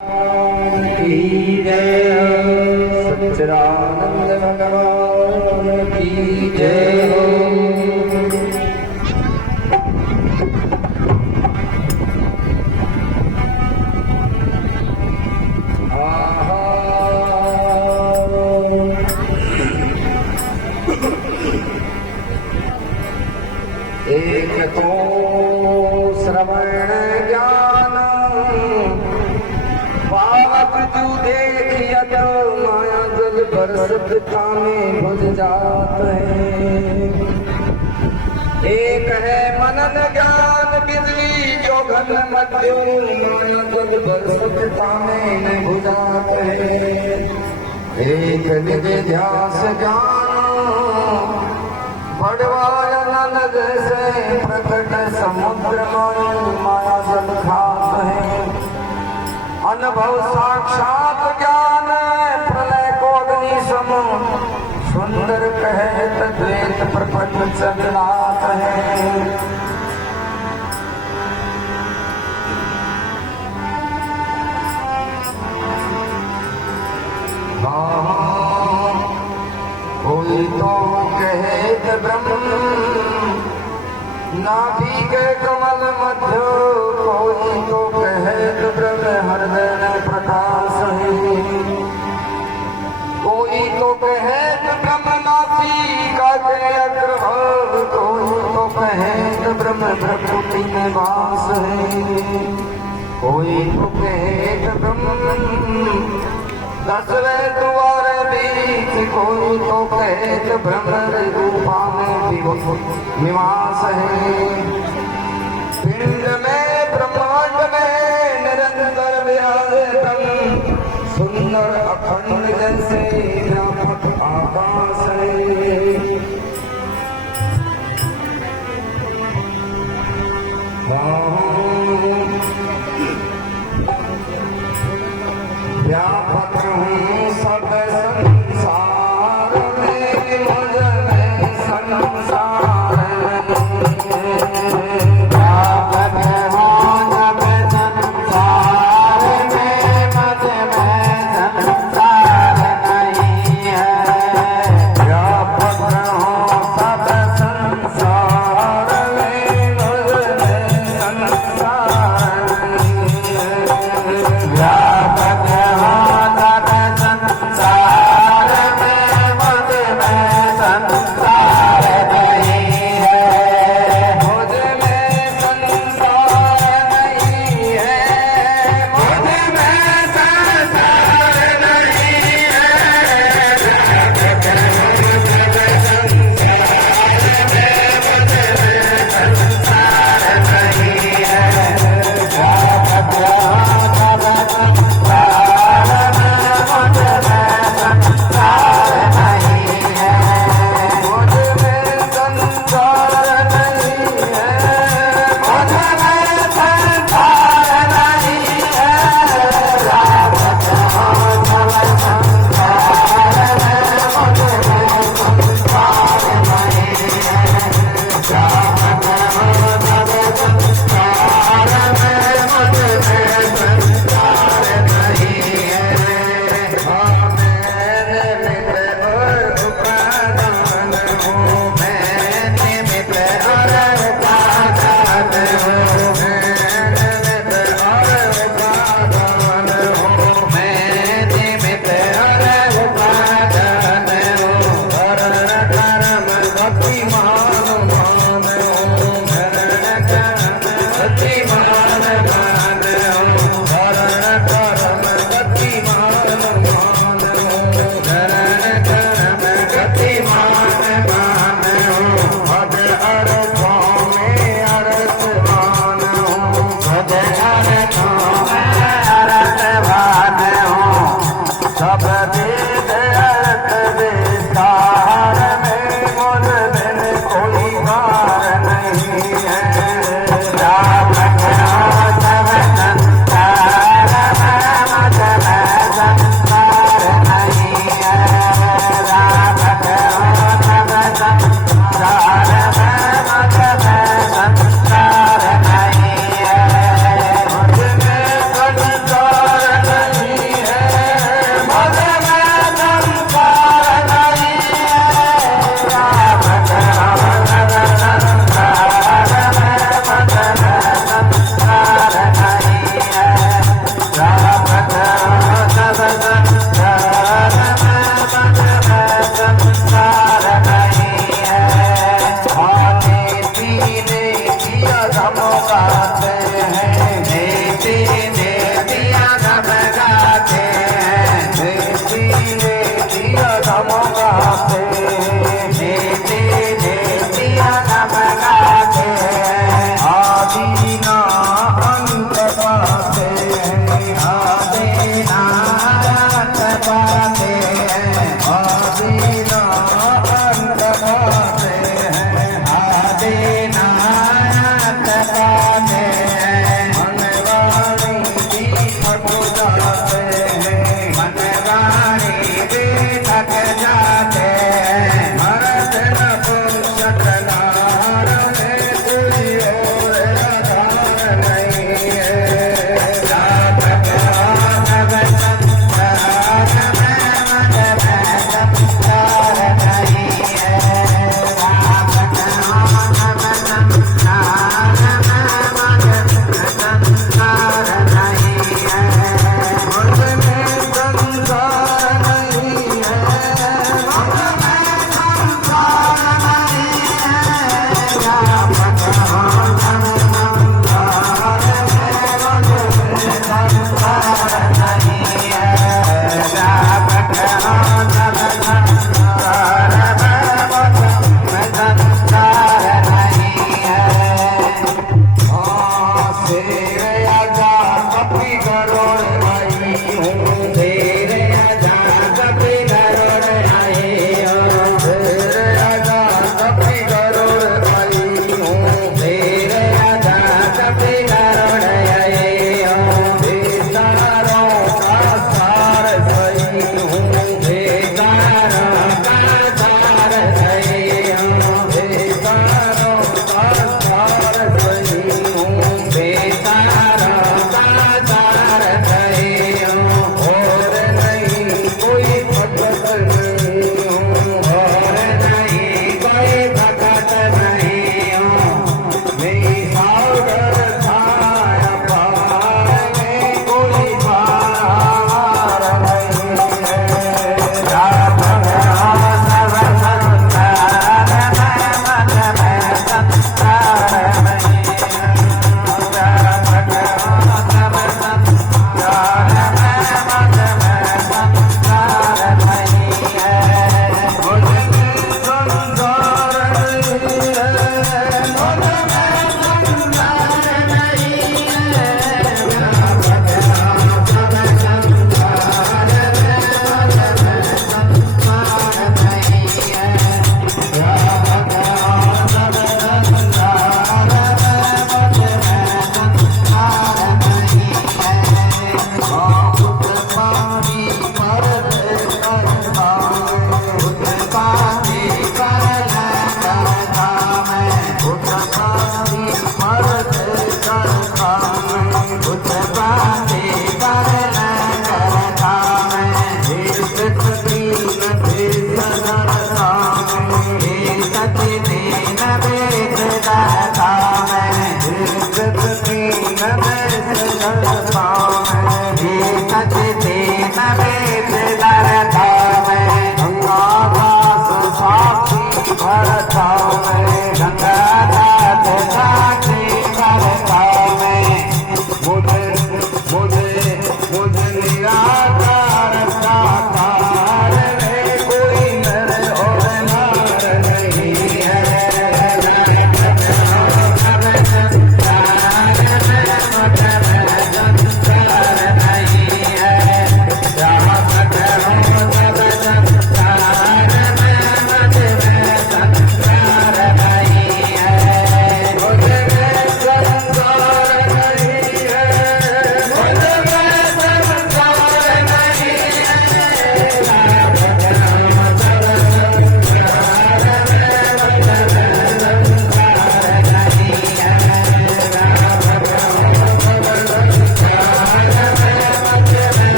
की जय हो, सच्चिदानंद भगवान की जय हो। एक तो श्रवण ज्ञान पावक तू देखियत माया जल पर सभ्यता में बुझ जात है। एक है मनन ज्ञान बिजली जो घन मध्य माया जल पर सभ्यता में न बुझात है। एक निध्यास ज्ञान बड़वायन जैसे प्रकट समुद्र माया जल खात है। अनुभव साक्षात ज्ञान प्रलय को अग्नि सम सुंदर कहत द्वैत प्रपंच चलनाथ है। कोई तो कहत ब्रह्म नाभि के कमल मध्य, कोई तो कहत ब्रह्म हृदय में प्रकाश है। कोई तो कहत ब्रह्म नासिका के अग्रभाग, कोई तो कहत ब्रह्म भ्रुकुटी में वास है। कोई तो कहत ब्रह्म दसवें द्वार बीच, कोई तो कहत ब्रह्म रूपा में निवास है। पिंड में ब्रह्मांड में निरंतर विराजतम सुंदर अखंड जैसे व्यापक आकाश है। व्यापक हूँ सब संसार में, मुझ में संसार व्यापक हूँ सब संसार में, मुझ में संसार नहीं है। जाते हैं, मनवारी भी थक जाते हैं। हर दिन पुष्करार में कोई और आधार नहीं है। राम भगवान संसार में मन में संसार नहीं है। राम भगवान संसार में मन में संसार नहीं है। मुझमें संसार नहीं है, राम भगवान संसार में संसार नहीं है। राम भगवान संसार में संसार नहीं है। हाँ शेर आजा कपी गरुड़ आई हूँ, शेर आजा कपी गरुड़ आए हो। शेर आजा कपी गरुड़ आई हूँ, शेर आजा कपी गरुड़ आए हो। बेचारों का सार सही हूँ, बेचारों का सार सही हो। बेचारों का सार सही हूँ, बेचारों का सार सही हो। और नहीं कोई भटक नहीं हूँ, और नहीं कोई भगत नहीं हो। मेरी सागर छाया पार में कोई बाहर नहीं है। राम भगवान संसार में मन में संसार नहीं है। राम भगवान संसार में मन में संसार नहीं है। मुझमें संसार नहीं है, मुझे निराकार साकार में कोई नर और नार नहीं है।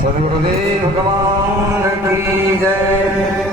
सद्गुरुदेव भगवान की जय।